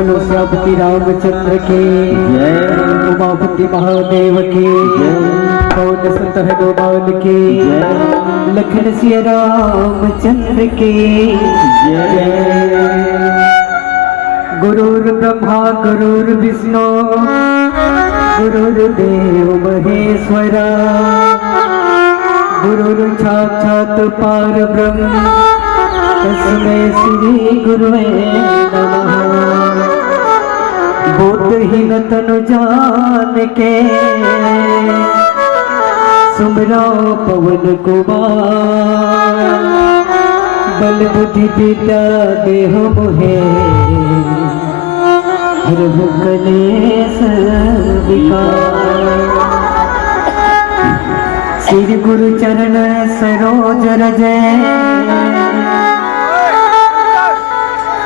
बोलो श्यामती रामचंद्र के जय, उमापति महादेव के जय, पवन सुत हनुमान के जय, लखन सिया रामचंद्र के जय। गुरुर् ब्रह्मा गुरुर्विष्णु गुरुर्देव महेश्वरा, गुरुर् साक्षात् परब्रह्म तस्मै श्री गुरुवे नमः। बुद्धहीन तनु जान के सुमरो पवन कुमार, बल बुद्धि विद्या देह मोहे हर कलेश विकार। श्री गुरु चरण सरोज रज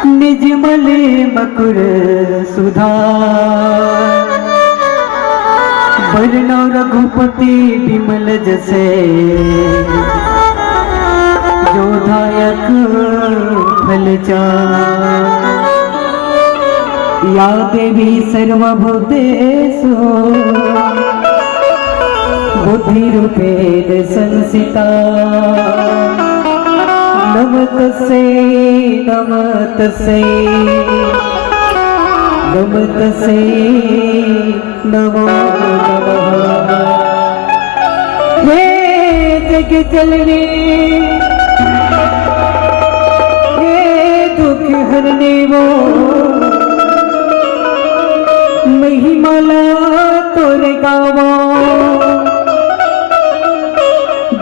निज मले मकुर सुधार, बरनौ रघुपति विमल जसे जोधायक फलचार। या देवी सर्वभूतेषु बुद्धिरूपेण संस्थिता, नमस्तस्यै नमस्तस्यै नमस्तस्यै नमो नमः। हे जगज्जननी हे दुख हरने वो, महिमाला तोरे गावो,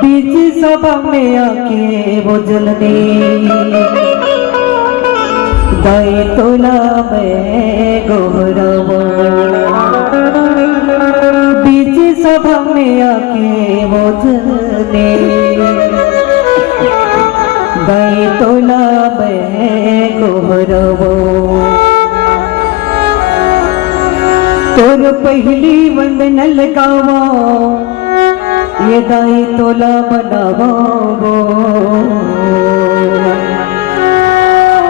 बीच सभा में आके वो जलने दाई तोला में गोहरावो। बीच सभा में आके वो जलने दाई तोला में गोहरावो। तोर पहली वंदन लगावो, ये दाई तोला बनावो।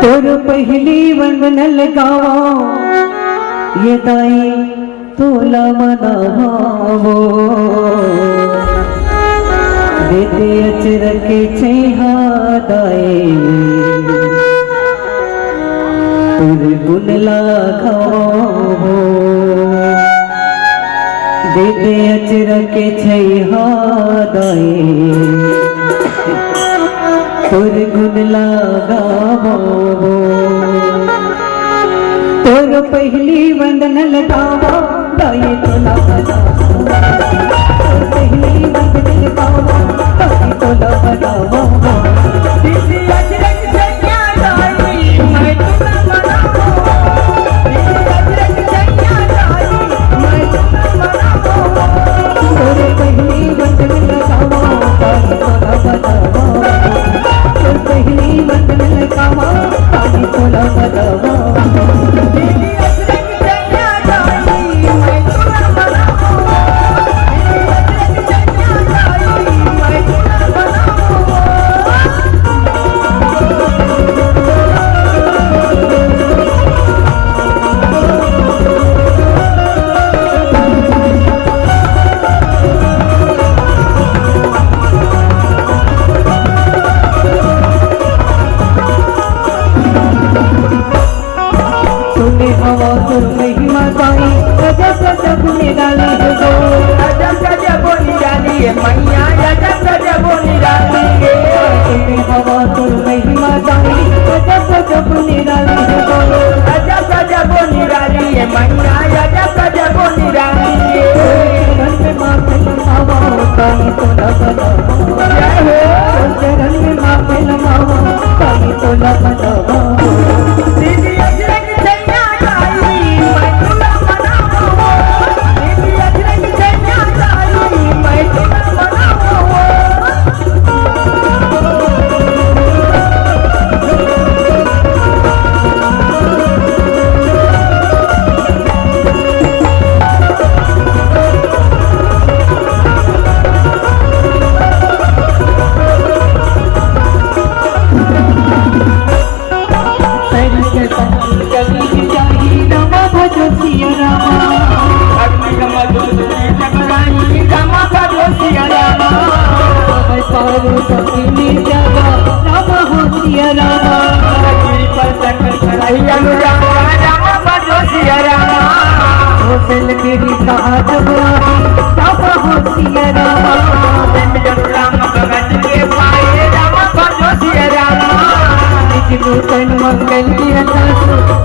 तोर पहली वंदन लगावो, ये दाई तोला बनावो। देते अचरक छैहा दाई, तुर गुण लाखावो। देते अचरक छैहा दाई, तुर गुण लगावो। तोर पहली वंदन लगावो, दाई तोला बनावो। तोर पहली वंदन लगावो, दाई तोला बनावो। महिमा ताई गजब गजब निराली हो, गजब गजब निराली है मैया, गजब गजब निराली है। तुम्हें हवा तुर महिमा ताई गजब गजब निराली हो, गजब गजब निराली है मैया, गजब गजब निराली है। चरण में माथे लमावा ताई तोला बनावा, चरण में माथे लमावा ताई तोला बनावा। सिया रामा राम भजो सिया रामा होटल तेरी साथ बाबा हो सिया रामा राम भगत के पाए राम भजो सिया रामा नूतन मंगल की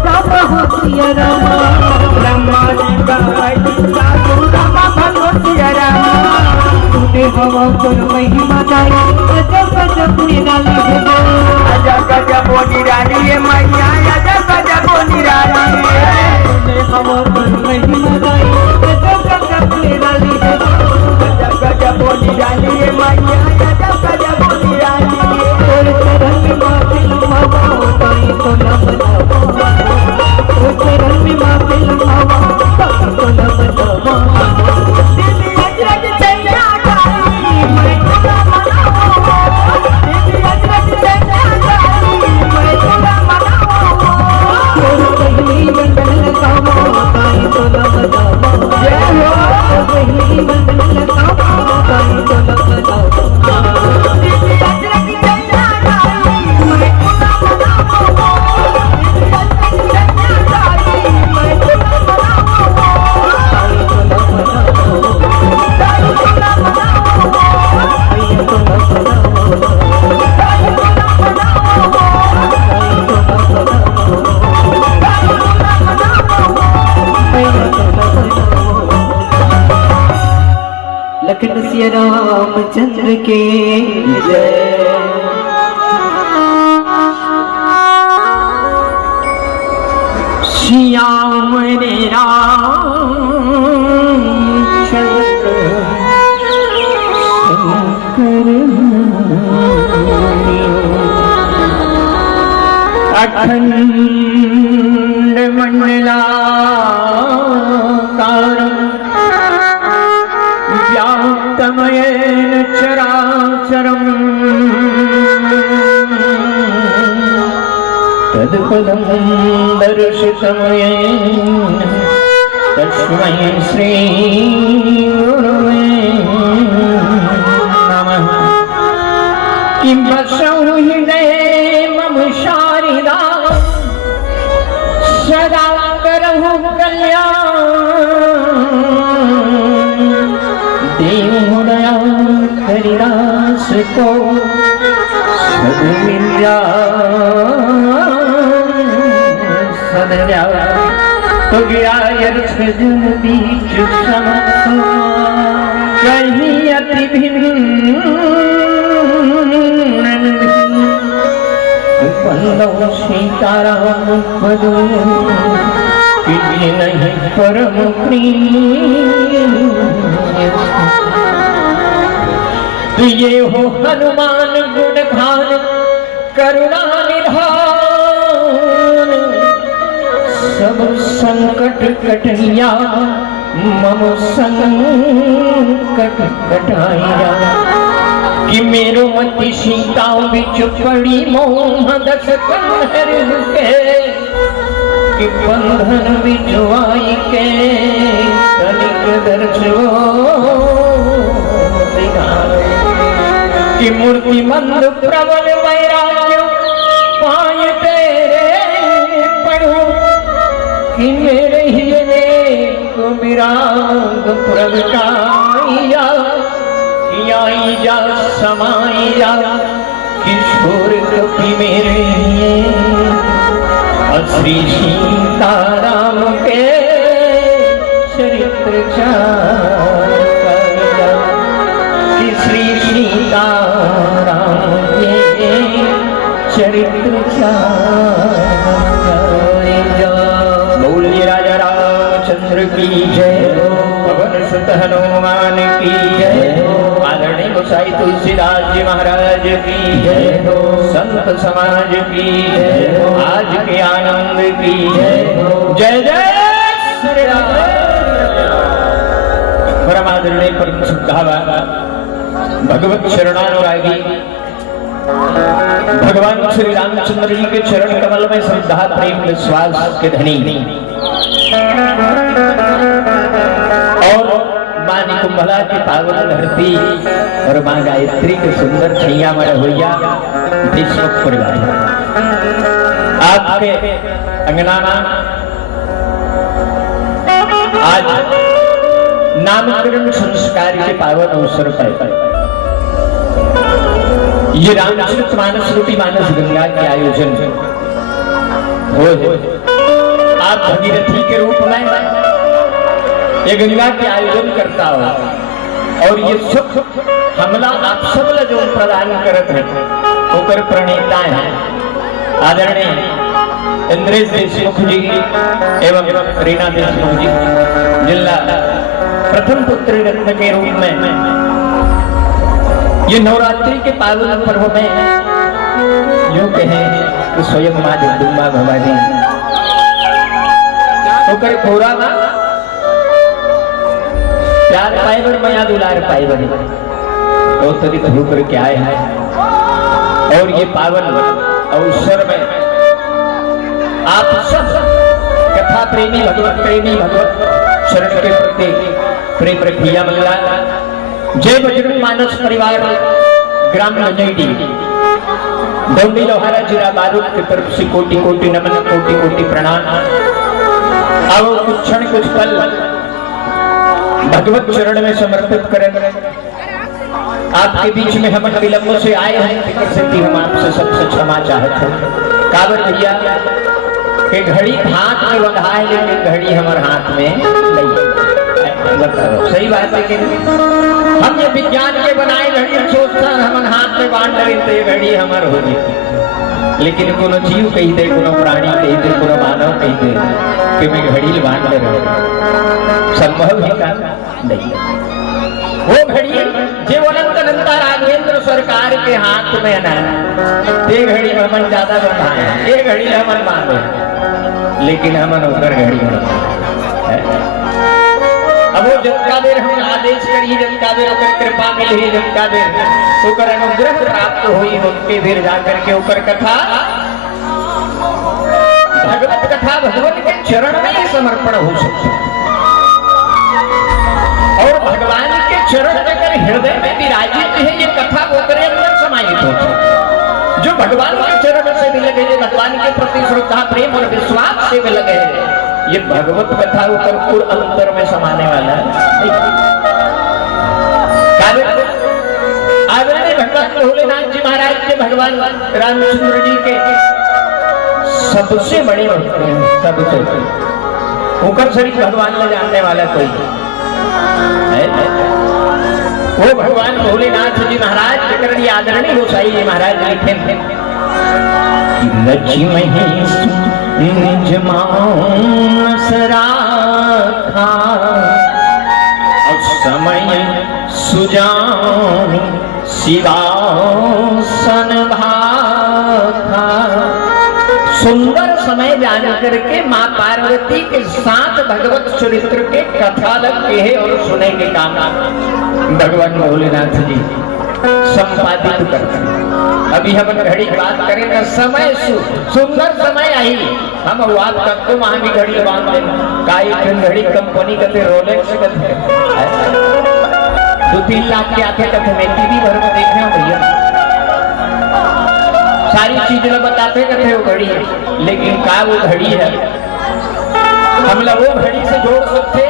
बाबा हो सिया रामा ब्रह्मा जी साधु राम भजो सिया रामा तूने हवा को महिमा गाई अजब गजब निराली हो अजब गजब निराली है मैया अजब गजब निराली है तूने हवा को महिमा गाई अजब गजब निराली हो अजब गजब निराली है मैया अजब गजब निराली है और चरण में माफिल हवा ताई तो न बनावा और चरण में माफिल हवा ताई तो न बनावा लखन सिया रामचंद्र के जय श्याम रे रामचंद्र शंकर अखंड मंडलाकारं व्याप्तमयेन चराचरम् तत्पदं दर्शितमयेन तस्मै श्री गुरुवे नमः। किं वसौ हृदये मम शारदा सदा करहु कल्याण देव दया हरिदास को सब मिला सदया तो गिरा जन बीच कहीं अति भिन्न बंदो सीताराम पदो नहीं परम ये हो हनुमान गुण खान करुणा निधान सब संकट कटैया मम संकट कटाया कि मेरो मति सीता बिच पड़ी मोह दस कंधर के कि बंधन बिचवाई के तनिक दर्शो कि मूर्ति मंद प्रबल वैराग्य पाए तेरे पढ़ो कि मेरे ही को विराग प्रगटाइया आई जा समाई जा किशोर कपि मेरे श्री सीताराम के चरित्र कि श्री सीताराम के चरित्र बोलिए राजा रामचंद्र की जय पवन सुत हनुमान की जय आदरणीय गोसाई तुलसीदास जी महाराज की जय हो संत समाज की जय हो आज के आनंद की जय हो जय जय श्री राम। परम आदरणीय परम श्रद्धावान भगवत शरणानुरागी भगवान श्री रामचंद्र जी के चरण कमल में श्रद्धा प्रेम विश्वास के धनी और माँ निकुंभला की पावन धरती और माँ गायत्री के सुंदर छैया में रहोया देशमुख परिवार आपके अंगना में आज नामकरण संस्कार के पावन अवसर पर ये रामचरितमानस रूपी मानस गंगा के आयोजन हो आप भगीरथी के रूप में ये गंगा के आयोजन करता हो और ये सुख हमला आप सब जो प्रदान करत है होकर प्रणेता है आदरणीय इंद्रेश देशमुख जी एवं रीना देशमुख जी जिला प्रथम पुत्री रत्न के रूप में ये नवरात्रि के पावन पर्व में यूं कहें कि स्वयं माँ जगदम्बा भवानी होकर पूरा ना प्यार पाए बड़े मया दुलार पाए बड़े तो तरीक होकर के आए हैं और ये पावन अवसर में आप सब कथा प्रेमी भगवत शरण के प्रति प्रेम रखिया मंगला। जय बजरंग मानस परिवार ग्राम नजैडी दौड़ी लोहारा जिला बारूद की तरफ से कोटि कोटि नमन कोटि कोटि प्रणाम। आओ कुछ क्षण कुछ पल भगवत चरण में समर्पित करें। आपके बीच में हम विलंब से आए हैं फिक्र से हम आपसे सबसे क्षमा चाहते हैं। काबर भैया के घड़ी हाथ में बंधाए लेकिन घड़ी हमारे हाथ में नहीं। बताओ सही बात है कि हम ये विज्ञान के बनाए घड़ी सोचता हम हाथ में बांध रहे तो ये घड़ी हमार होगी लेकिन कोनो जीव कही दे कोनो प्राणी कही दे कोनो मानव कही दे कि मैं घड़ी बांध रहे संभव ही का नहीं। वो घड़ी जो अनंत अनंता राघवेंद्र सरकार के हाथ में है ना ये घड़ी हमन ज्यादा बनाए ये घड़ी हमन बांधे लेकिन हमन उधर घड़ी में अब वो जितना देर हम आदेश करी जितना देर उनकर कृपा मिली जितना देर उनकर अनुग्रह प्राप्त हुई उनके फिर जाकर के ऊपर कथा भगवत कथा भगवान के चरण में ही समर्पण हो सकता और भगवान के चरण अगर हृदय में विराजित है ये कथा होकर अंदर समाहित हो जो भगवान के चरण से भी लगे भगवान के प्रति श्रद्धा प्रेम और विश्वास से भी लगे ये भगवत कथा ऊपर अंतर में समाने वाला है। आदरणीय भगवान भोलेनाथ जी महाराज के भगवान रामचंद्र जी के सबसे बड़े भक्त हैं सबसे ऊपर शरीफ भगवान ने जानने वाला कोई है वो भगवान भोलेनाथ जी महाराज के आदरणीय गोसाई जी महाराज लिखे लक्ष्मी निज मानस राखा और समय सुजान शिवासन भाखा। सुंदर समय जान करके माँ पार्वती के साथ भगवत चरित्र के कथा लगे है और सुने के काम भगवान भोलेनाथ जी संपादित करते हैं। अभी हम घड़ी की बात करें तो समय सुंदर समय आई हम बात करते वहां भी घड़ी बांध दें घड़ी कंपनी कहते रोलेक्स कहते 2-3 लाख के आते कथे में टीवी भर में देख रहे हो भैया सारी चीजें बताते कहते वो घड़ी है लेकिन का वो घड़ी है हम लोग वो घड़ी से जोड़ सकते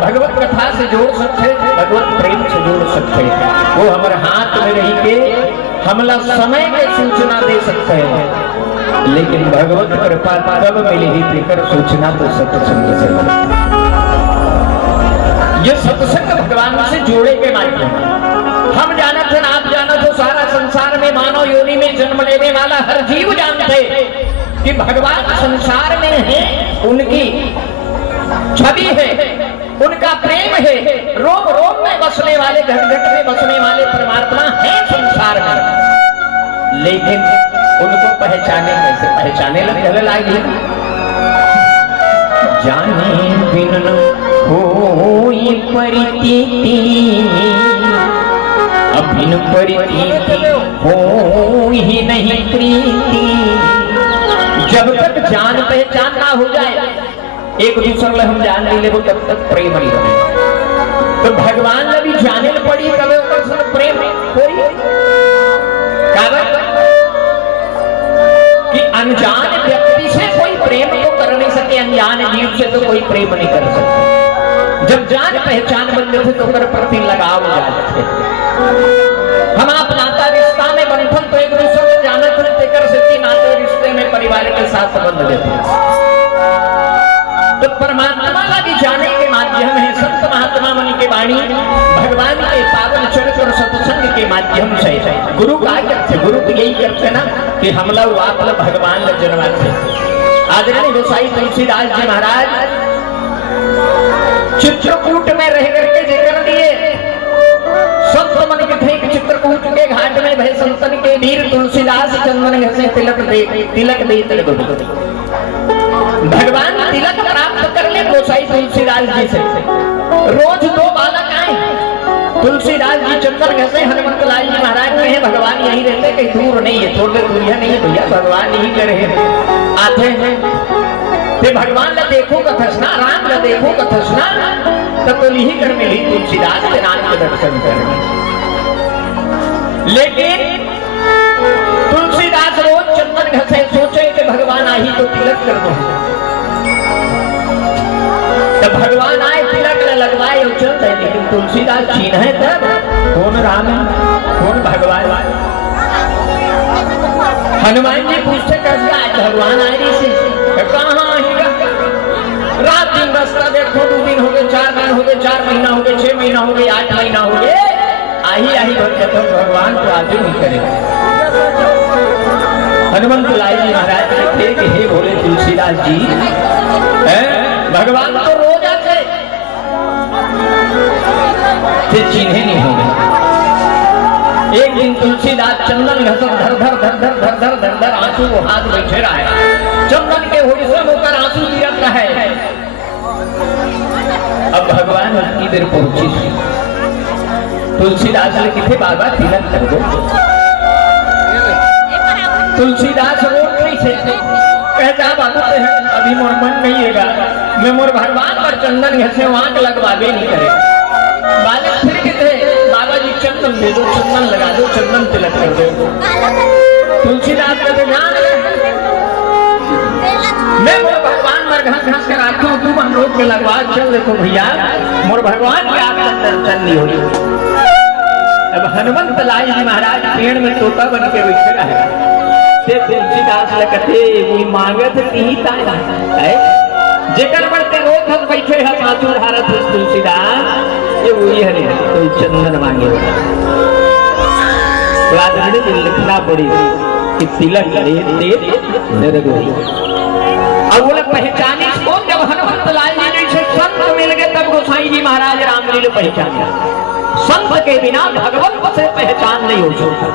भगवत कथा से जोड़ सकते भगवत प्रेम से जोड़ सकते वो हमारे हाथ में रही के हम लोग समय के सूचना दे सकते हैं लेकिन भगवत कृपा तब मिली देकर सूचना तो सत्संग से ये सत्संग भगवान से जोड़े के माध्यम हम जाना थे आप जाना तो सारा संसार में मानव योनि में जन्म लेने वाला हर जीव जानते कि भगवान संसार में है उनकी छवि है उनका प्रेम है रोम रोम में बसने वाले घट घट में बसने वाले परमात्मा है संसार में लेकिन उनको पहचाने कैसे पहचाने लगे जाने बिन होई परितीति अभिन परितीति होई ही नहीं प्रीति। जब तक जान पहचान ना हो जाए एक दूसरे हम जान नहीं ले तब तक प्रेम नहीं बने तो भगवान ने भी जाने पड़ी कभी ऊपर प्रेम कोई कि अनजान व्यक्ति तुमसे कोई प्रेम तो कर नहीं सके, अनजान जीव से तो कोई प्रेम नहीं कर सकते। जब जान पहचान बनते थे तो कर प्रति लगाव जाते थे। हम आप नाता रिश्ता में बंधन तो एक दूसरे को जाना थे, कर सकती नाते रिश्ते में परिवार के साथ संबंध देते। तो परमात्मा का भी जाने के माध्यम है संत महात्मा मन के वाणी, भगवान के पावन चरित्र और सत्संग के माध्यम से। गुरु क्या करते, गुरु तो यही करते ना कि हम लोग आप लोग भगवान ल जन्माते। आदरणीय गोसाई तुलसीदास जी महाराज चित्रकूट में रह करके जिक्र दिए, संत मन के थे चित्रकूट के घाट में भय संतन के वीर तुलसीदास चंदन घसे तिलक दे भगवान तिलक प्राप्त कर ले गोसाई तुलसीदास जी से। रोज दो बालक आए, तुलसीदास जी चंदन घसे, हनुमंत लाल जी महाराज कहे भगवान यहीं रहते, कहीं दूर नहीं है, थोड़े दूरिया नहीं है भैया, भगवान यहीं के रहे आते हैं। ते भगवान ला देखो कथसना, राम ला देखो कथसना, तब तो यही कर मिली तुलसीदास के नाम के दर्शन करने। लेकिन तुलसीदास रोज चंदन घसे, सोचे कि भगवान आई तो तिलक कर दो। तब भगवान आए, तिलक न लगवाए और चल रहे, लेकिन तुलसीदास चीन्ह है तब कौन राम कौन भगवान। हनुमान जी पूछते कैसे आज भगवान आए से, कहाँ आएगा? रात दिन रास्ता देखो, 2 दिन हो गए, 4 दिन हो गए, 4 महीना हो गए, 6 महीना हो गए, 8 महीना हो गए, आई भगवान तो आगे नहीं करेगा। हनुमंत लाल जी महाराज कहते कि हे बोले तुलसीदास जी, भगवान तो रोज आते चिन्हे नहीं होंगे। एक दिन तुलसीदास चंदन घसक धर आंसू को हाथ बैठे रहा है, चंदन के होरिसम होकर आंसू गिरत है। अब भगवान उतनी देर पहुंची, तुलसीदास ने किथे बाबा तिलक कर दो। तुलसीदास रोक नहीं से कहता बाबा अभी मोर मन नहीं हैगा, मैं मोर भगवान पर चंदन घसे वांक लगवाबे नहीं करे। बालक फिर कहते बाबा जी चंदन दे दो, चंदन लगा दो, चंदन तिलक कर दो। तुलसीदास का ध्यान मैं मोर भगवान मर घास कर आती हूँ, तुम रोक के लगवा चल। देखो भैया मोर भगवान के आपका दर्शन नहीं हो। अब हनुमंत लाल जी महाराज पेड़ में तोता बन के बैठे रहे, तुलसीदास लगते वो मांगत जेकर बढ़ते रोज हम बैठे हैं साधु भारत तुलसीदास ये वही हरे कोई चंदन मांगे। तो आदरणीय जी लिखना पड़ी कि तिलक दे अब वो लोग पहचाने इसको। जब हनुमंत लाल जी ने से संत मिल गए तब गोसाई जी महाराज राम जी ने पहचाना। संत के बिना भगवत से पहचान नहीं हो सकता।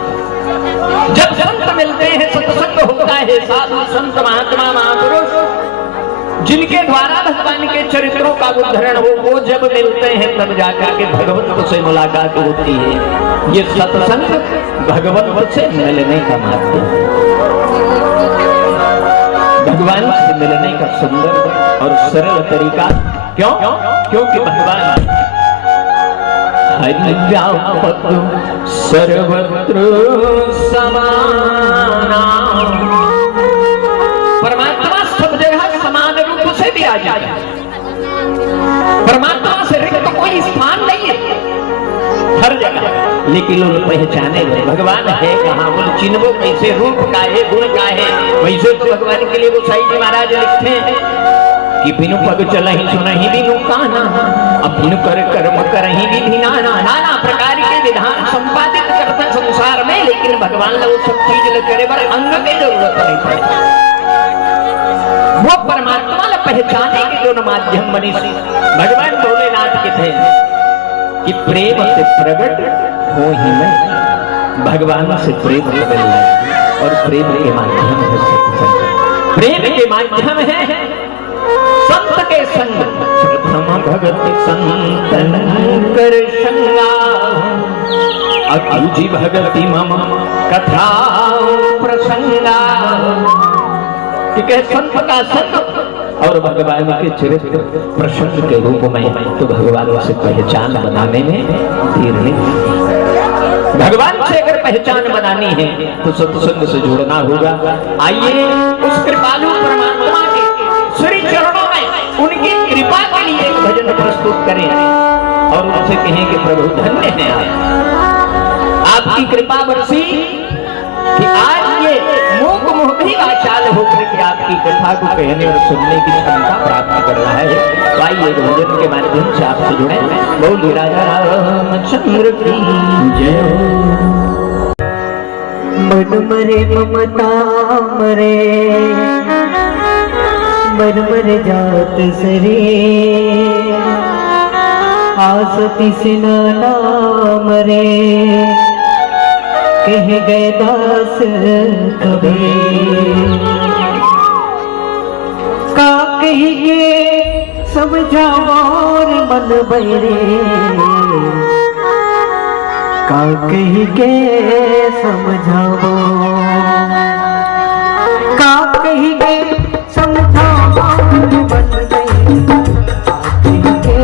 जब संत मिलते हैं, सत्संग होता है, साधु संत महात्मा महापुरुष जिनके द्वारा भगवान के चरित्रों का उद्धरण हो, वो जब मिलते हैं तब जाकर के भगवत से मुलाकात होती है। ये सत्संग भगवत से मिलने का माध्यम है, भगवान से मिलने का सुंदर और सरल तरीका। क्यों? क्योंकि भगवान व्यापक सर्वत्र समाना, परमात्मा सब जगह समान रूप से दिया जाता है। परमात्मा से रिक्त कोई स्थान नहीं है, हर जगह। लेकिन लोग पहचाने भगवान है कहाँ, बोल चिन्हो कैसे, रूप का है, गुण का है। वैसे तो भगवान के लिए गोसाई जी महाराज लिखते हैं कि बिनु पग चलहि सुनहि बिनु काना, अब बिनु कर कर्म करहि विधि नाना। नाना प्रकार के विधान संपादित करता संसार में, लेकिन भगवान ने वो सब चीज करे पर अंग की जरूरत नहीं पड़ती। वो परमात्मा ने पहचाने के जो माध्यम बनी भगवान भोलेनाथ के थे कि प्रेम से प्रकट हो ही मैं, भगवान से प्रेम कर और प्रेम के माध्यम है सत्संग, प्रेम के माध्यम है संत के संग। प्रथम भगत संतन कर संगा, अकुजी भगति मम कथा प्रसंगा। संत का संग और भगवान के चरित्र प्रसंग के रूप में, तो भगवान से पहचान बनाने में देर नहीं। भगवान से अगर पहचान बनानी है तो सत्संग से जुड़ना होगा। आइए उस कृपालु परमात्मा के श्री चरणों में उनकी कृपा के लिए एक भजन प्रस्तुत करें और उनसे कहें कि प्रभु धन्य है आपकी कृपा बरसी कि आज ये मूक मुखी वाचाल होकर के आपकी कथा को कहने और सुनने की क्षमता प्राप्त कर रहा है। तो आइए भजन के माध्यम से आपसे जुड़े। बोलिए राजा रामचंद्र की जय हो। मन मरे ममता मरे मन मरे जात सरे आसती सिना मरे कह गए दास कबीर का कही के समझा मोर मन बैरे का कही के समझाओ का कही के समझाओ मन बैरे कहीं के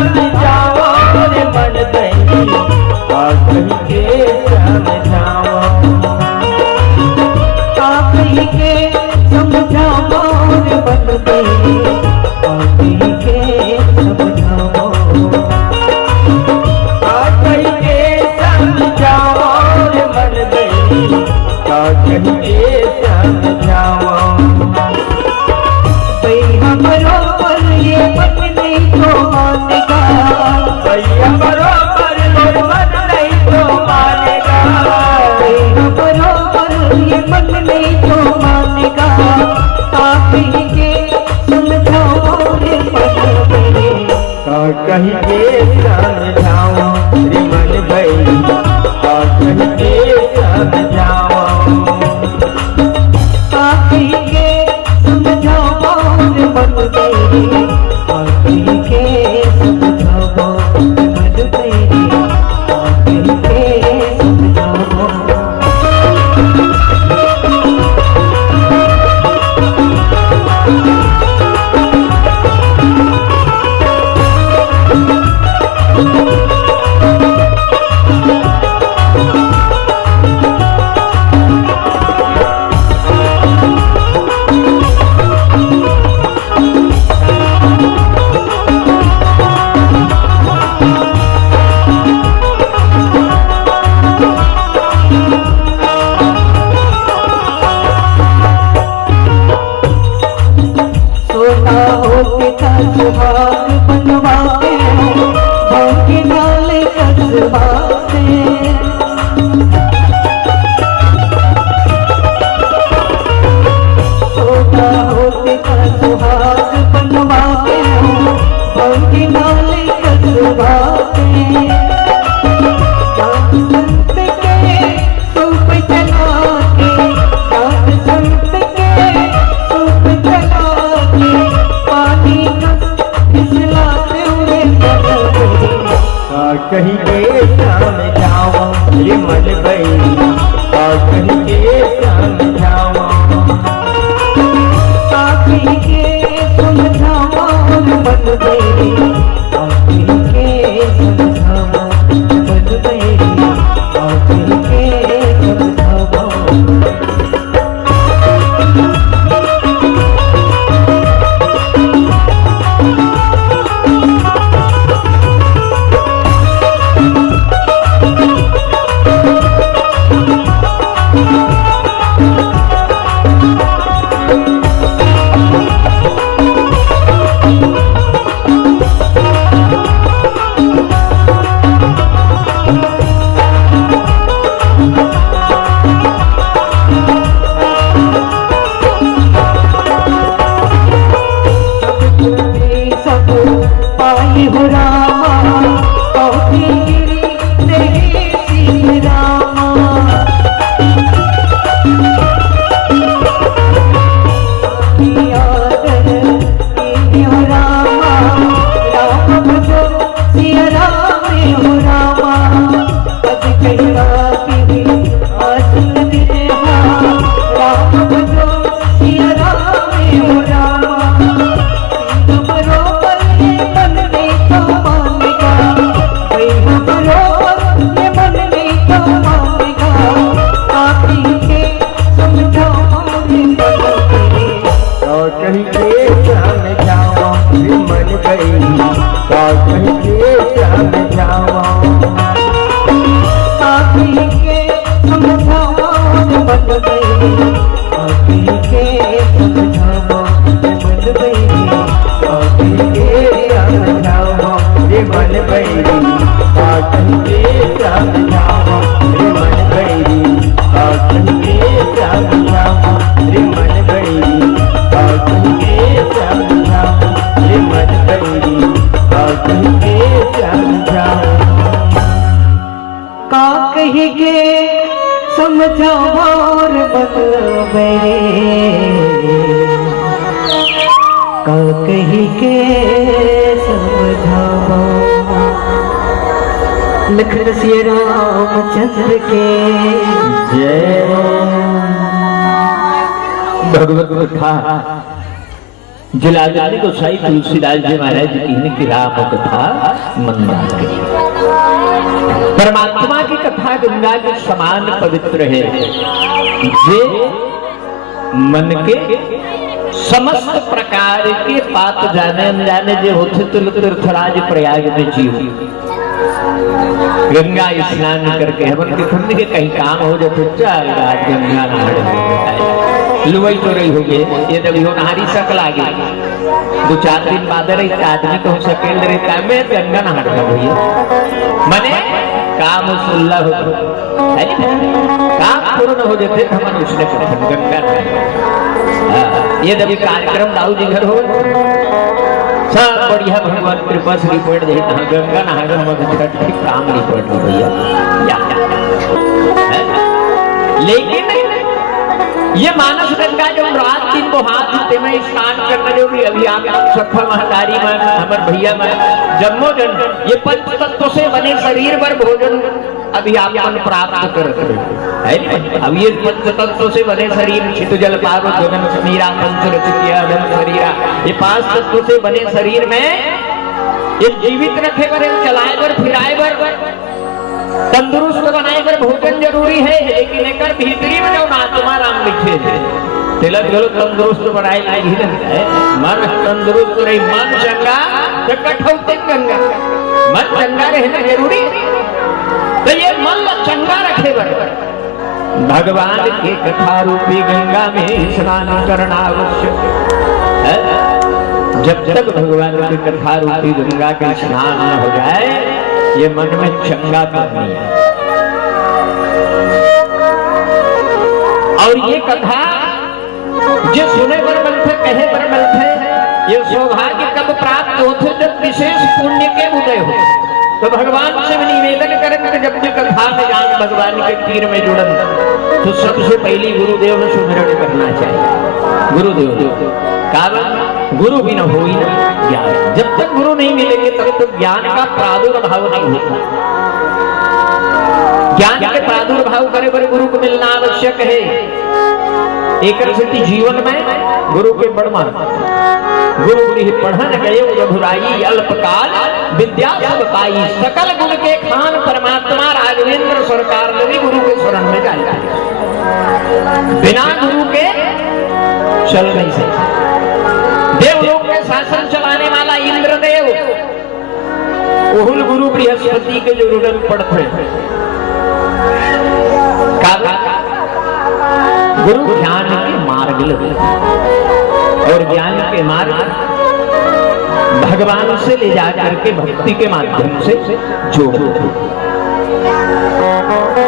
समझाओ रे मन भई और कहीं के समझाओ कहीं के समझाओ रे मन भई और कहीं के समझाओ मन भई और कहीं के समझाओ सुहाग बनवाते भोगी नाले कसवाते सोना होते का सुहाग बनवाते भोगी नाले कसवाते संत के सूप चला के संत के सूप चला के पानी कहीं के समझाओ रे मन भई और कहीं के समझाओ कहीं के समझाओ मन भई और कहीं के समझाओ मन भई और कहीं के समझाओ आखिर के समझावा मन बैरी आखिर के समझावा रे मन बैरी आखिर के समझावा रे मन बैरी आखिर के समझावा रे मन बैरी आखिर के समझावा रे मन बैरी आखिर के समझावा का कही के समझावा और मन बैरी का कही के समझावा लखन सिया रामचंद्र के जय भगवत कथा जलालपुर गोसाई तुलसीदास जी महाराज जी की राम कथा मंदाकिनी। परमात्मा की कथा गंगा के समान पवित्र है। जे मन के समस्त प्रकार के पाप जाने अनजाने जो होते तुल तीर्थराज प्रयाग में जीव गंगा स्नान करके हमन के ठंड के कहीं काम हो जाते चार रात गंगा नहाड़ लुवई तो रही हो गए ये जब हो नहारी सक लागे 2-4 दिन बाद रही आदमी को सकेल रहता है मैं गंगा नहाड़ भैया मने काम सुल्ला हो काम पूर्ण हो जाते हमन उसने गंगा ये जब कार्यक्रम दाऊ जी घर हो सब बढ़िया भगवान कृपा से रिपोर्ट दे गंगा नहाकर हमारे ठीक काम रिपोर्ट हो भैया लेकिन ये मानस गंगा जो रात दिन को हाथ धोते में स्नान करना जो भी अभी आप सखा महतारी में हमारे भैया में जन्मो जन्म ये पंच तत्व से बने शरीर पर भोजन अभी आप प्राप्त करते हैं। अब ये पंच तत्व से बने शरीर छित जल पारो गगन समीरा पंच रचिया धन शरीरा ये 5 तत्व से बने शरीर में ये जीवित रखे पर चलाए पर फिराए पर तंदुरुस्त बनाए पर भोजन जरूरी है लेकिन एक भीतरी में जो आत्मा राम लिखे थे तिलक गलो तंदुरुस्त बनाए लागी है मन तंदुरुस्त रही मन चंगा तो कठौते गंगा मन चंगा रहना जरूरी तो ये मन चंगा रखे बर भगवान के कथा रूपी गंगा में स्नान करना आवश्यक है। जब तक भगवान की कथा रूपी गंगा का स्नान न हो जाए ये मन में चंगा करनी है। और ये कथा जो सुने पर मिलते कहे पर मिलते ये सौभाग्य कब प्राप्त होते जब विशेष पुण्य के उदय हो तो भगवान से निवेदन करें कि जब भी कथा में जान भगवान के तीर में जुड़न तो सबसे पहली गुरुदेव ने सुमिरन करना चाहिए। गुरुदेव कारण गुरु बिना हो ही नहीं ज्ञान जब तक गुरु नहीं मिलेंगे तब तक ज्ञान का प्रादुर्भाव नहीं होता। ज्ञान के प्रादुर्भाव करे बड़े गुरु को मिलना आवश्यक है। एक जीवन में गुरु के बड़मान गुरु गृह पढ़न गए रघुराई अल्पकाल विद्या सब पाई सकल गुण के खान परमात्मा राघवेंद्र सरकार ने भी गुरु के शरण में जाया बिना गुरु के चल नहीं सकता। देवलोक के शासन चलाने वाला इंद्रदेव उहुल गुरु बृहस्पति के जो रुदन पढ़ते गुरु ध्यान के मार्ग लगे और ज्ञान के मार्ग भगवान से ले जाकर के भक्ति के माध्यम से जोड़ो।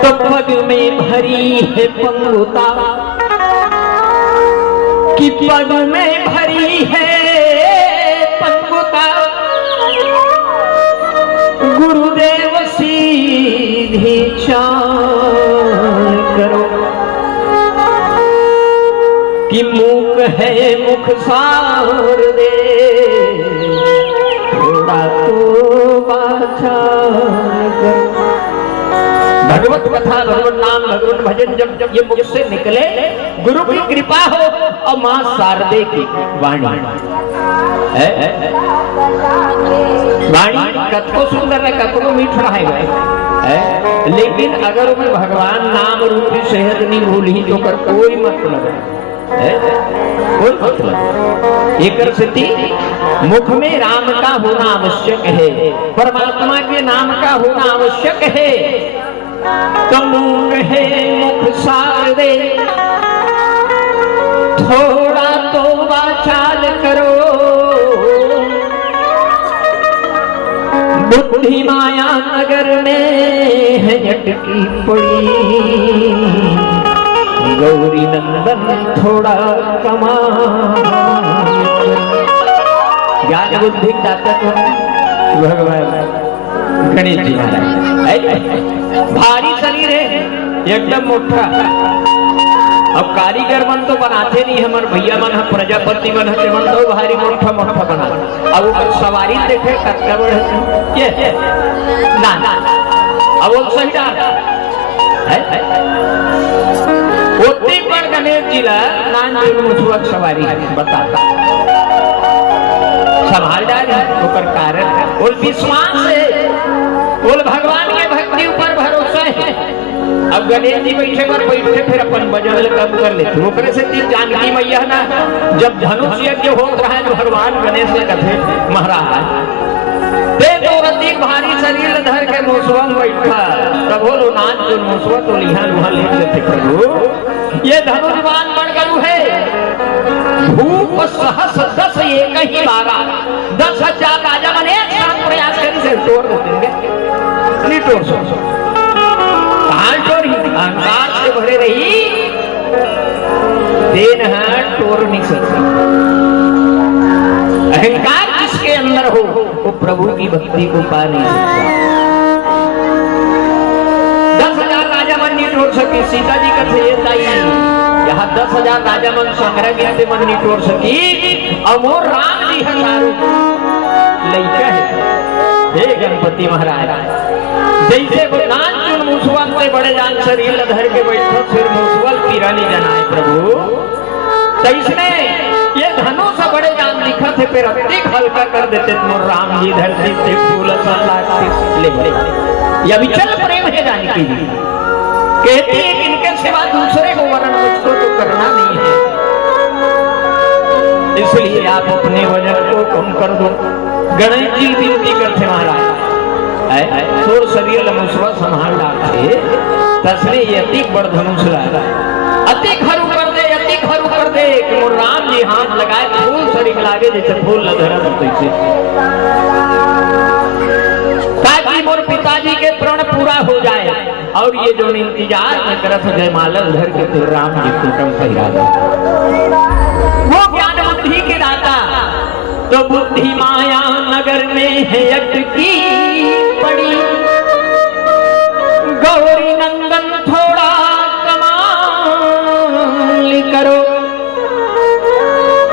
तो पग में भरी है पंगुता कि पग में भरी है पंगुता गुरुदेव सीधी चाल करो कि मूक है मुख सार दे थोड़ा तो बाचार करो। भगवत कथा भगवत नाम भगवत भजन जब जब ये मुख से निकले गुरु की कृपा हो और मां शारदे की वाणी वाणी कथो सुंदर है कथो मीठ है लेकिन अगर मैं भगवान नाम रूपी शहद नहीं भूली तो कर कोई मतलब कोई मतलब एक स्थिति मुख में राम का होना आवश्यक है परमात्मा के नाम का होना आवश्यक है। तो मूक है मुख सार दे थोड़ा तो वाचाल करो, बुद्धि माया नगर में है अटकी पड़ी, गौरी नंदन थोड़ा कमा। ज्ञान बुद्धि दाता तो भगवान गणेश जी महाराज। भारी शरीर है एकदम मोटा। अब कारीगर मन तो बनाते नहीं, हमारे भैया मन है प्रजापति मन है मन तो भारी मोटा मोटा बना। अब वो सवारी देखे कटका बढ़ ये ना ना अब वो सही है उतनी पर गणेश जी ला नान मुसवक सवारी बताता संभाल डाली ओकर कारण बोल विश्वास है, बोल भगवान के भक्ति ऊपर भरोसा है। अब गणेश जी बैठे पर बैठे फिर अपन बजल कम कर लेते ओकरे से तीन जानकी मैया ना जब धनुष यज्ञ हो रहा है भगवान गणेश लगा थे महाराज दे दो रतिक भारी शरीर धर के मुसवा में बैठा तब बोलो नाच जो मुसवा तो लिहा लुहा ले लेते प्रभु ये धनुषवान बन गरु है। भूप सहस 10 एक ही 10,000 राजा मन एक साथ प्रयास कर से तोड़ देंगे नहीं तोड़ सो कहां तोड़ी अहंकार से भरे रही देन है तोड़ नहीं सकती। अहंकार जिसके अंदर हो वो प्रभु की भक्ति को पा नहीं सकता। 10,000 राजा मन नहीं तोड़ सके सीता जी का थे यहाँ 10,000 राजा मन संग्रह गया मन नहीं तोड़ सकी और मोर राम जी हजारों लइका है हे गणपति महाराज जैसे वो नान चुन मुसवा से बड़े जान शरीर धर के बैठो फिर मुसवल पीरा नहीं जनाए प्रभु तैसने ये धनुष बड़े जान लिखा थे फिर अधिक हल्का कर देते मोर राम जी धरती से फूल ले या विचल प्रेम है जानकी जी कहती है कि इनके सिवा दूसरे को वरण मुझको तो करना नहीं है इसलिए आप अपने वजन को कम कर दो। गणेश जी विनती करते महाराज तोर शरीर लमुसवा संभाल डालते तसने ये अति बड़ धनुष लाया अति खरू कर दे कि मोर राम जी हाथ लगाए फूल शरीर लागे जैसे फूल लधरा तैसे ताकि मोर पिताजी के प्रण पूरा हो जाए और ये जो इंतजार में करत जयमाला धर के फिर राम जी कुटम पहिरा दे वो ज्ञान बुद्धि के दाता तो बुद्धि माया नगर में है अटकी पड़ी गौरी नंदन थोड़ा कमाल करो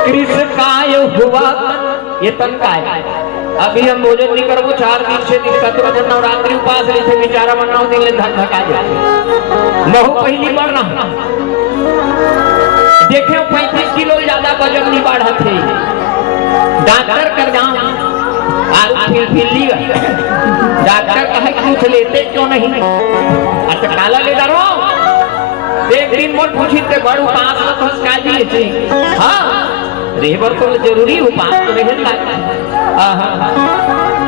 कृष्ण काय हुआ ये तन काय अभी हम भोजन नहीं करो 4 दिन से दिन 17 दिन नवरात्रि उपास लेते बेचारा मन 9 दिन ले धक धका जाते महू पहली बार ना देखे 35 किलो ज्यादा वजन नहीं बढ़ा थे डॉक्टर कर जाऊं डॉक्टर कहे कुछ लेते क्यों नहीं अच्छा काला ले डरो एक दिन मोर पूछी थे बड़ उपास फंस का दिए हाँ रेबर तो जरूरी उपास तो रहे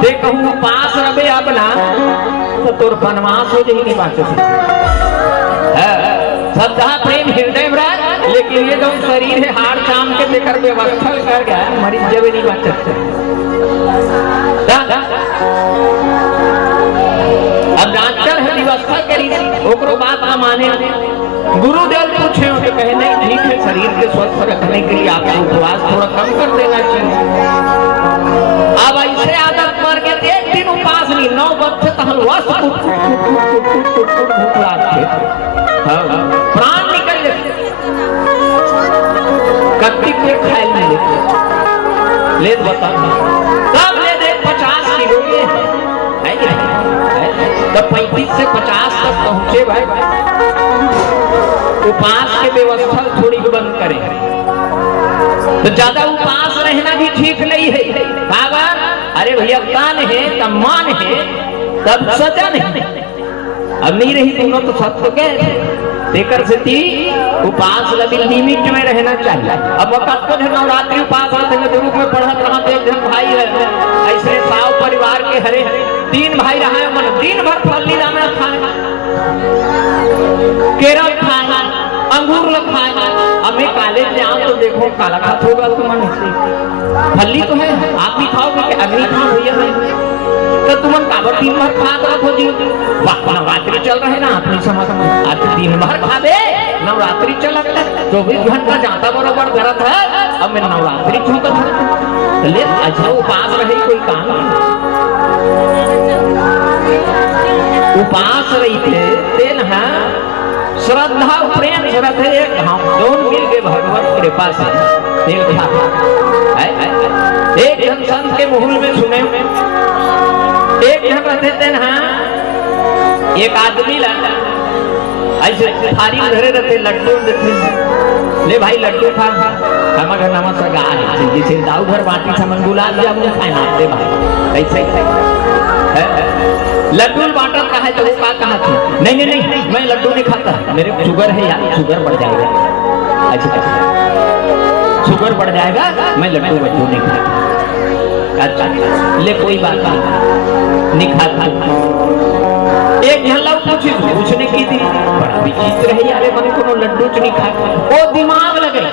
देख उपास रबे अपना तो तोर बनवास हो जाएगी बात श्रद्धा प्रेम हृदय में लेकिन ये जो शरीर है हार चाम के लेकर व्यवस्था कर गया मरीज जब नहीं बात सकते अब डॉक्टर है व्यवस्था करी ओकरो बात ना माने गुरुदेव पूछे तो कहे नहीं ठीक है शरीर के स्वस्थ रखने के लिए आपको उपवास थोड़ा कम कर देना चाहिए। अब ऐसे आदत मार के 1 दिन उपास नहीं 9 बजे तक प्राण निकल कत्ती के खाए ले बता तब ले दे 50 किलो तो 35 से 50 तक पहुंचे भाई उपास के व्यवस्था थोड़ी बंद करें तो ज्यादा उपास रहना भी ठीक नहीं है बाबर अरे भैया तान है तब मान है तब सजन है अब नहीं रही दोनों तो सब तो गए देकर से उपास लगी लिमिट में रहना चाहिए। अब वक्त को नवरात्रि उपास रूप में पढ़त रहा एक जन भाई है ऐसे 100 परिवार के हरे 3 भाई रहा मन दिन भर फली दाना खाए केरल खाए अंगूर खाए हमें काले कॉलेज में आओ तो देखो काला खात होगा तो मन फल्ली तो है आप भी खाओगे कि अग्नि खान भैया है तो तुम काबर दिन भर खा रहा हो जी वाह नवरात्रि चल रहे ना अपनी समझ में आज दिन भर खा दे नवरात्रि चल 24 घंटा जाता बरोबर गरत है अब मैं नवरात्रि चौकत है ले अच्छा उपास रहे कोई काम उपास रही थे तेन है श्रद्धा प्रेम श्रद्धे एक हम दोनों मिल के भगवत कृपा से एक जन संत के मुहुल में सुने एक जन रहते थे ना एक आदमी ऐसे थारी धरे रहते लड्डू देते ले भाई लड्डू खा हमारा नाम सगा जैसे दाऊ घर बाटी समन गुलाब जामुन खाना दे भाई ऐसे लड्डू बांटा कहा है तो वो कहा था नहीं नहीं नहीं मैं लड्डू नहीं खाता मेरे शुगर है यार शुगर बढ़ जाएगा अच्छा शुगर बढ़ जाएगा मैं लड्डू नहीं खाता अच्छा ले कोई बात नहीं खाता एक झल्ला पूछने की थी बड़ा विचित्र है यार मन को लड्डू नहीं खाता वो दिमाग लगे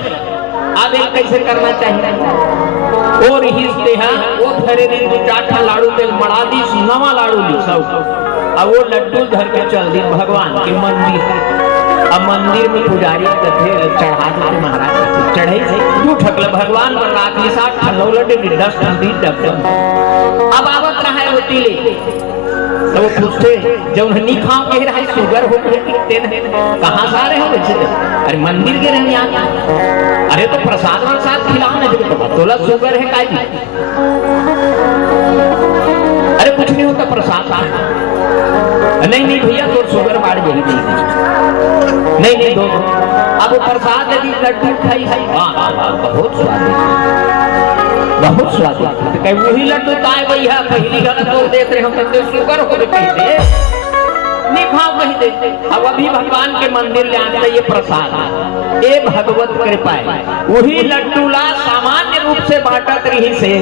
अब एक कैसे करना चाहिए और हिस्से हैं वो धरे दिन दो चार लाड़ू तेल मड़ा दी नवा लाड़ू ली सब अब वो लड्डू धर के चल दी भगवान के मंदिर अब मंदिर में पुजारी कथे चढ़ा देते महाराज चढ़े तू ठकल भगवान पर रात की साथ लड्डू 10 अब आवत रहा है वो तीले तो वो पूछते जब उन्हें नहीं खाओ कह रहा है शुगर हो गए कहाँ से आ रहे हो वैसे अरे मंदिर के रहने आता अरे तो प्रसाद वरसाद खिलाओ ना तोला शुगर है का अरे कुछ नहीं होता प्रसाद नहीं नहीं भैया तो शुगर बढ़ जाएगी नहीं नहीं दो अब वो प्रसाद यदि लड्डू खाई बहुत स्वादिष्ट बहुत स्वादिष्ट कहीं वही लड्डू ताए भैया पहली गलत लोग देख रहे हम तो शुगर हो कहते नहीं खाओ कहीं देते अब अभी भगवान के मंदिर ले आते ये प्रसाद ये भगवत कृपा है वही लड्डू ला सामान्य रूप से बांटत रही से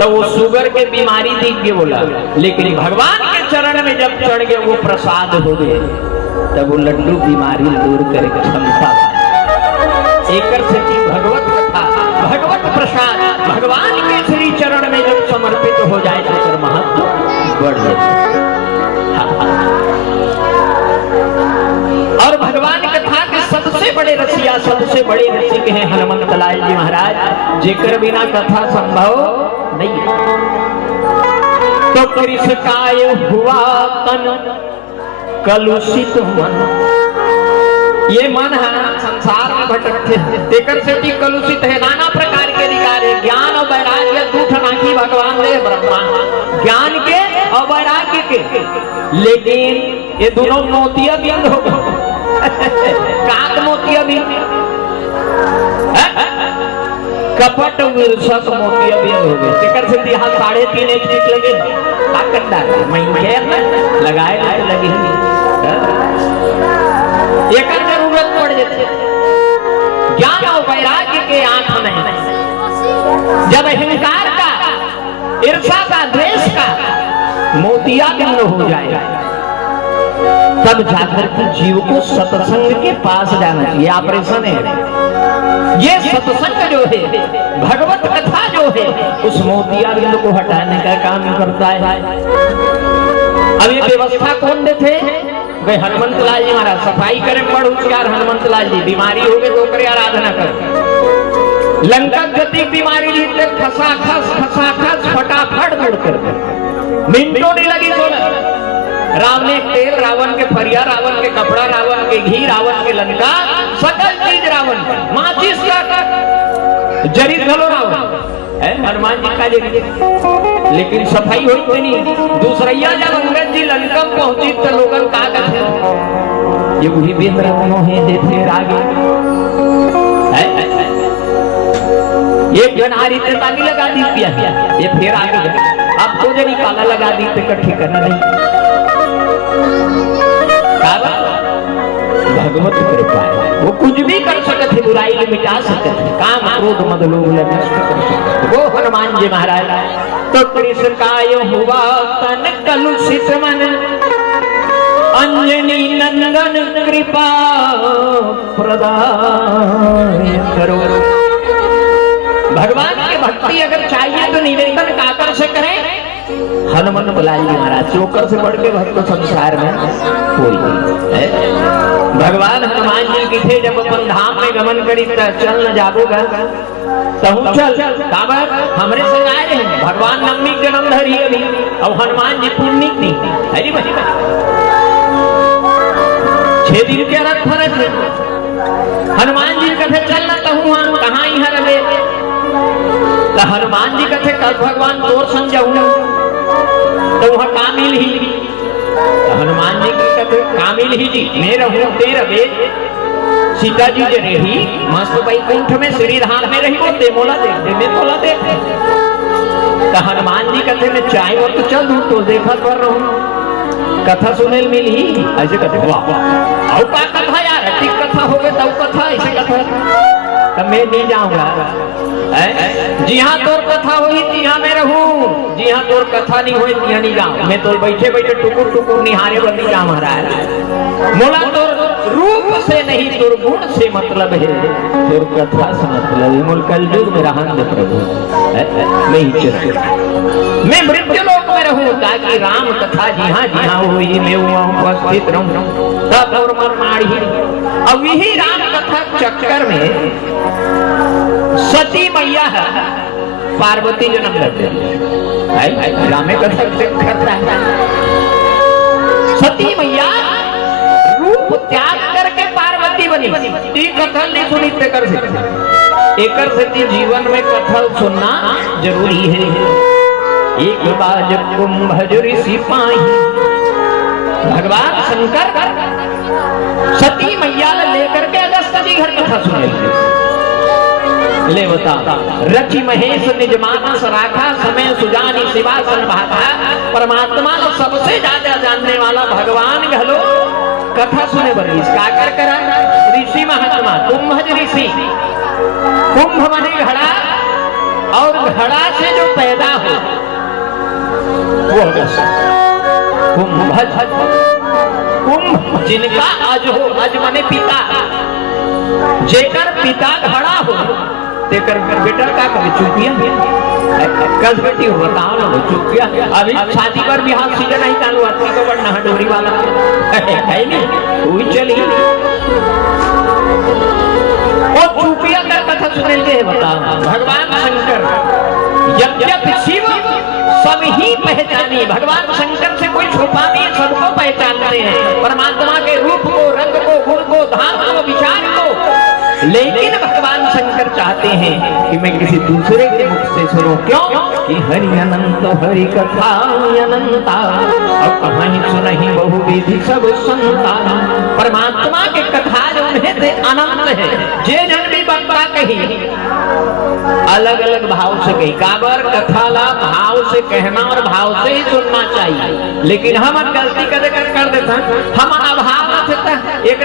तो वो शुगर के बीमारी दी के बोला लेकिन भगवान के चरण में जब चढ़ गए वो प्रसाद हो गए तब वो लड्डू बीमारी दूर करे क्षमता एक से की भगवत कथा भगवत प्रसाद भगवान के श्री चरण में जब समर्पित हो जाए तो फिर महत्व बढ़ जाए और भगवान कथा के सबसे बड़े रसिया सबसे बड़े रसिक हैं हनुमंत लाल जी महाराज जेकर बिना कथा संभव नहीं तो कृष्ण काय हुआ तन कलुषित मन ये मन है संसार में भटकते तेकर से भी कलुषित है नाना प्रकार के अधिकार है ज्ञान और वैराग्य दूठ नाकी भगवान दे ब्रह्मा ज्ञान के और वैराग्य के लेकिन ये दोनों मोतिया बिंद हो गए काक मोतिया बिंद कपट विरसक मोतिया बिंद हो गए तेकर से यहाँ 3.5 इंच लगे ताकत डाल मैं लगाए लगी एक जरूरत पड़ जाती ज्ञान और वैराग्य के आंख में जब अहंकार का ईर्ष्या का द्वेष का मोतिया बिंद हो जाए तब जाकर के जीव को सत्संग के पास जाना चाहिए ऑपरेशन है ये सत्संग जो है भगवत कथा जो है उस मोतिया बिंद को हटाने का काम करता है अब ये व्यवस्था कौन देते वे हनुमंत लाल जी महाराज सफाई करे बड़ होशियार हनुमंत लाल जी बीमारी हो गए तो करे आराधना कर लंका गति बीमारी जीते खसाखस फटाफट दूर कर मिनटों नहीं लगी सोना राम ने तेल रावण के फरिया रावण के कपड़ा रावण के घी रावण के लंका सकल चीज रावण माचिस का जरित घलो रावण हनुमान जी का जरिए लेकिन सफाई हुई तो नहीं दूसरैया जब अंगद जी लंका पहुंची तो लोगन का कहते ये वही बेंद्र है देखे आगे एक जन हारी ते ताली लगा दी पिया ये फिर आगे अब तो जनी काला लगा दी तो इकट्ठी करना नहीं भगवत कृपा है वो कुछ भी कर सकते थे बुराई को मिटा सकते थे काम क्रोध मद लोभ नष्ट कर सकते वो हनुमान जी महाराज तो कृष्ण काय हुआ तन कलुषित मन अंजनी नंदन कृपा प्रदान करो भक्ति अगर चाहिए तो निवेदन काकर से करें? हनुमान बुलाइए महाराज, चोकर से बढ़ के भक्त संसार में कोई नहीं है। भगवान हनुमान जी की थे जब अपन धाम में गमन करी चल न जाबोगा तहु चल काबर हमरे संग आए रहे। भगवान नवमी जन्म धरी अभी अब हनुमान जी पुण्य नहीं हरी भाई 6 दिन के रथ फरज हनुमान जी कथे चलना तहु कहाँ यहाँ रहे तो हनुमान जी कथे कल भगवान तोर संजहू तो वहां कामिल ही तो हनुमान जी की कथे कामिल ही जी मैं रहूं ते रहे सीता जी जे रही मस्त वैकुंठ में श्री धाम में रही वो दे मोला दे मैं तोला दे तो हनुमान जी कथे में चाहे वो तो चल दूं तो देखा कर रहूं कथा सुने मिली ऐसे कथे वाह और का कथा यार ठीक कथा हो गए तब कथा ऐसे कथा तब मैं नहीं जाऊंगा जी हाँ तोर कथा हुई जी हाँ मैं रहूं जी हाँ तोर कथा नहीं हुई जी हाँ नहीं जाऊं मैं तो बैठे बैठे टुकुर टुकुर निहारे बनी जा महाराज मोला तोर रूप से नहीं तोर गुण से मतलब है तोर कथा से मतलब है मोल कल युग में रहन दे प्रभु नहीं चल मैं मृत्यु लोक में रहूं ताकि राम कथा जी हाँ हुई मैं उपस्थित रहूं तब और मन माड़ी अब यही राम कथा चक्कर में सती मैया है पार्वती जन्म लेते हैं रामे कथा करता है सती मैया रूप त्याग करके पार्वती बनी कथा नहीं सुनी कर से एकर सती जीवन में कथा सुनना जरूरी है। एक बार जब कुंभ ऋषि पाई भगवान शंकर सती मैया लेकर के अगस्त जी घर कथा सुने ले बता रचि महेश निज मानस राखा समय सुजानी शिवासन भाता परमात्मा को सबसे ज्यादा जानने वाला भगवान घलो कथा सुने बनी काकर करा ऋषि महात्मा कुंभ ऋषि कुंभ माने घड़ा और घड़ा से जो पैदा हो वो कुंभ जिनका अज हो अज माने पिता जेकर पिता घड़ा हो तेकर बेटा का कभी चुपिया कल बेटी हो बताओ ना चुपिया अभी शादी पर भी हाथ सीधा नहीं चालू आती को बढ़ना डोरी वाला है नहीं वही चली वो चुपिया का कथा सुनते हैं बताओ भगवान शंकर यद्यपि शिव सब ही पहचानी भगवान शंकर से कोई छुपा नहीं सबको पहचानते हैं परमात्मा के रूप को रंग को गुण को धाम को विचार को लेकिन भगवान शंकर चाहते हैं कि मैं किसी दूसरे के मुख से सुनूं क्यों कि हरि अनंत हरि कथा अनंता और कहानी सुनहि बहु विधि सब संता परमात्मा के कथा जो उन्हें से अनंत है जे जन भी बता कही अलग अलग भाव से कही काबर कथा ला भाव से कहना और भाव से ही सुनना चाहिए लेकिन हम गलती कर देता हम अभाव एक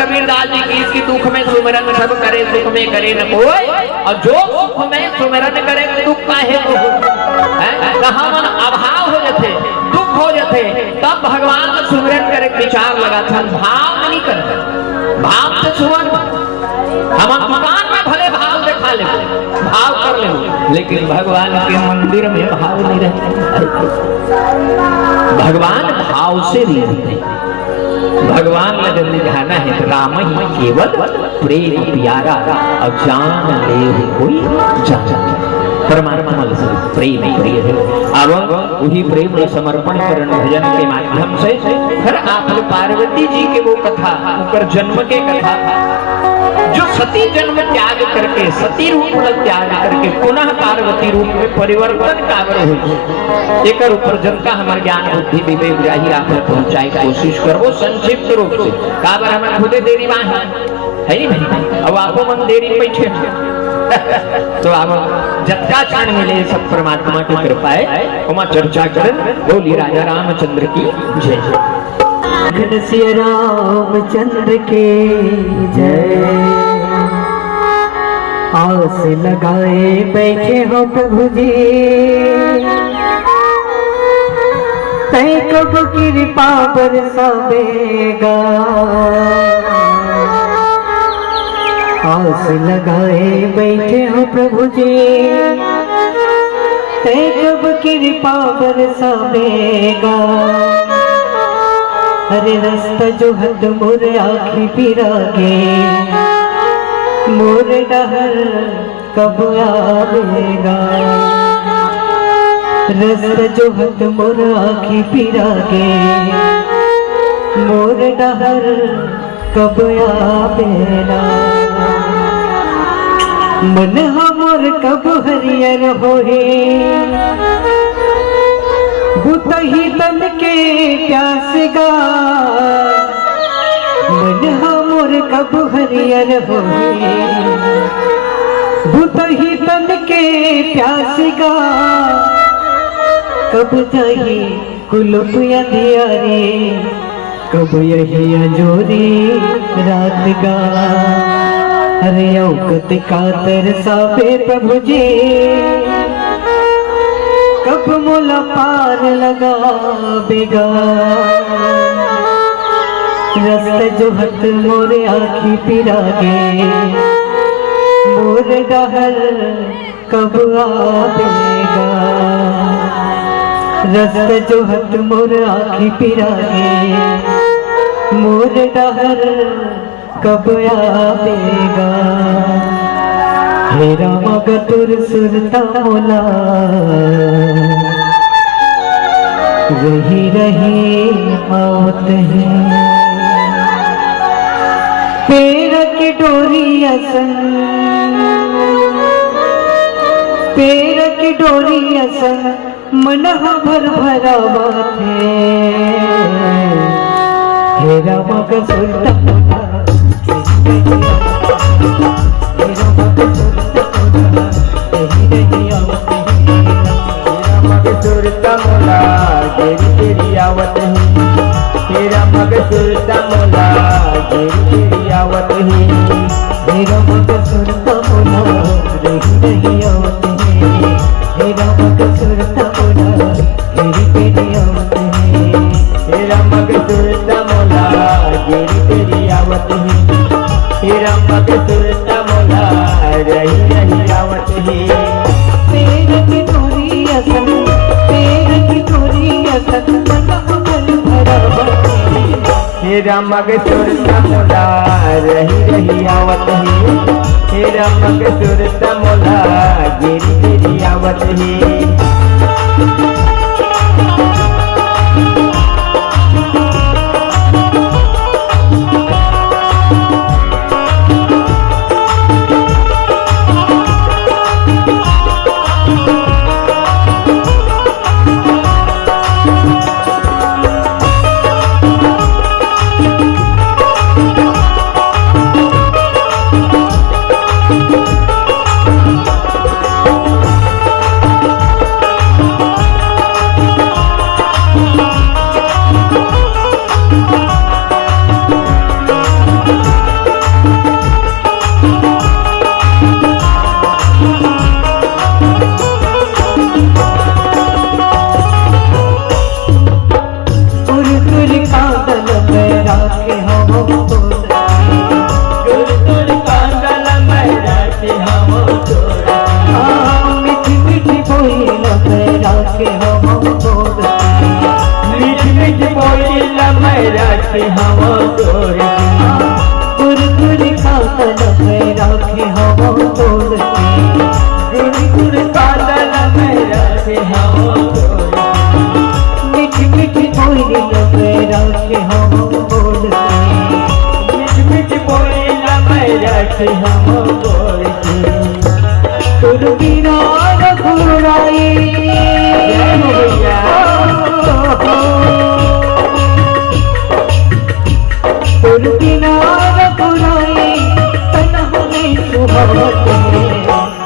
कबीर दास जी की इसकी दुख में सुमिरन सब करे सुख में करे न कोई और जो सुख में सुमिरन करे दुख काहे को हम अभाव हो जाते दुख हो जाते तब भगवान का सुमिरन करे विचार लगा था भाव नहीं कर भाव से सुवन हम दुकान में भले भाव दिखा ले भाव कर ले लेकिन भगवान के मंदिर में भाव नहीं रहते भगवान भाव से नहीं रहते भगवान ने जब निधाना है राम ही केवल प्रेम प्यारा और जान ले कोई जान परमात्मा से प्रेम प्रिय है अब वही प्रेम समर्पण करण भजन के माध्यम से फिर आप पार्वती जी के वो कथा उनकर जन्म के कथा जो सती जन्म त्याग करके सती रूप त्याग करके पुनः पार्वती रूप में परिवर्तन काबर हो एक ऊपर जनता हमारे ज्ञान बुद्धि विवेक जाहि आप पहुंचाए कोशिश करो संक्षिप्त रूप से काबर हमारे खुदे देरी वहां है नहीं अब आपको मन देरी बैठे तो आप जत्का क्षण मिले सब परमात्मा की कृपा है उमा चर्चा करें बोली राजा रामचंद्र की जय जय श्री रामचंद्र के जय आस लगाए बैठे हो प्रभु जी तय कब कृपा बरसावेगा आस लगाए बैठे हो प्रभु जी ते कब कृपा बरसावेगा। अरे रास्ता जो हद मोर आँखी पिरागे, मोर डहर कब आवेगा। रास्ता जो हद मोर आँखी पिरागे, मोर डहर कब आवेगा। मन हमर कब हरियर होए, बुतही तन के प्यास गा। मन हमर कब हरियर होए, बुतही तन के प्यास गा। कब जाही कुलुप अंधियारे, कब यही अजोरी रात गा। अरे औकत का तरसावे प्रभु जी, कब मोला पार लगा बेगा। रास्ता जो हथ मोरे आँखी पिरागे, मोर डहर कब आवेगा। रास्ता जो हथ मोर आँखी पिरागे, मोर डहर कब आवेगा। हे राम गतुर सुरता मोला, रही रही मौत है। पैर की डोरी असन, पैर की डोरी असन मन भर भरावत है। हे राम गतुर मोला, सुरता मोला गेरी तेरी आवत है। तेरा मग सुरता मोला गेरी तेरी आवत है। तेरा मग सुरता मोला रही रही आवत है। तेरा मग सुरता मोला गेरी तेरी आवत है। तेरा मग सुरता मोला गेरी तेरी आवत है। तेरा मग सुरता मोला रही रही आवत है। पैर की डोरी असन, पैर की डोरी असन मन भर भरावत है। तेरा मग सुरता मोला रही रही आवत है। तेरा मग सुरता मोला गेरी तेरी आवत है।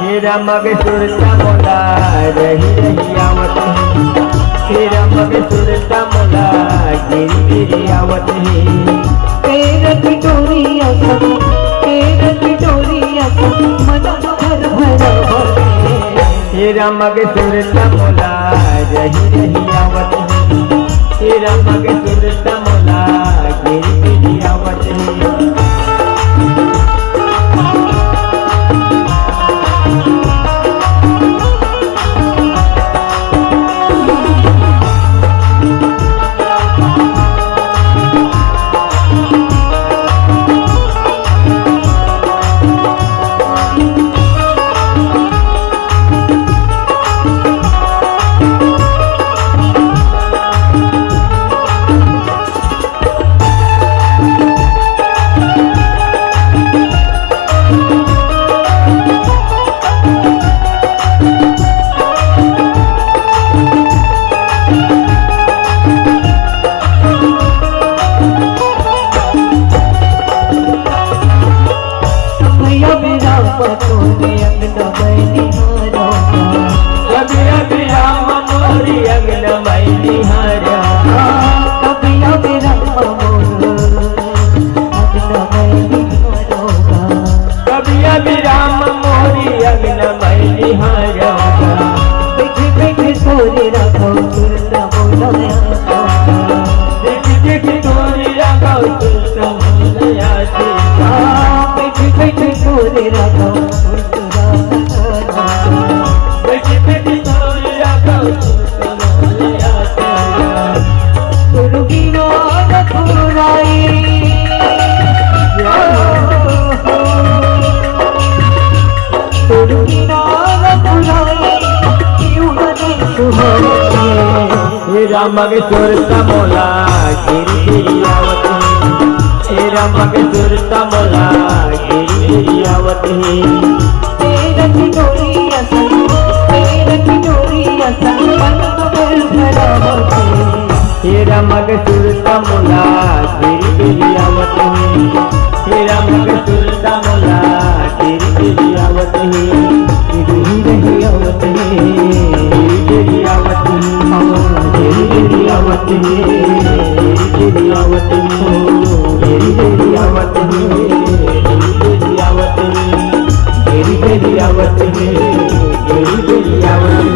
तेरा मग सुरता मोला रही रही आवत है। तेरा मग सुरता मोला गेरी तेरी आवत है। पैर की डोरी असन, पैर की डोरी असन मन भर भरावत है। तेरा मग सुरता मोला रही रही आवत है। तेरा मग सुरता मोला गेरी तेरी आवत है। रामग सुरता मोला गिरी गिरी आवत हे रामग सुरता मोला गिरी गिरी आवत तेरा की डोरी असन तेरा की डोरी असन मन कबूल भरावते हे रामग सुरता मोला गिरी गिरी आवत हे रामग सुरता मोला गिरी गिरी आवत गिरी रही आवते गिरी गिरी आवत गिरी गिरी आवते गिरी गिरी आवत गिरी गिरी आवते गिरी आवत गिरी गिरी आवते गिरी गिरी आवत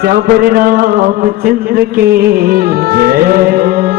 श्याम रामचंद्र के जय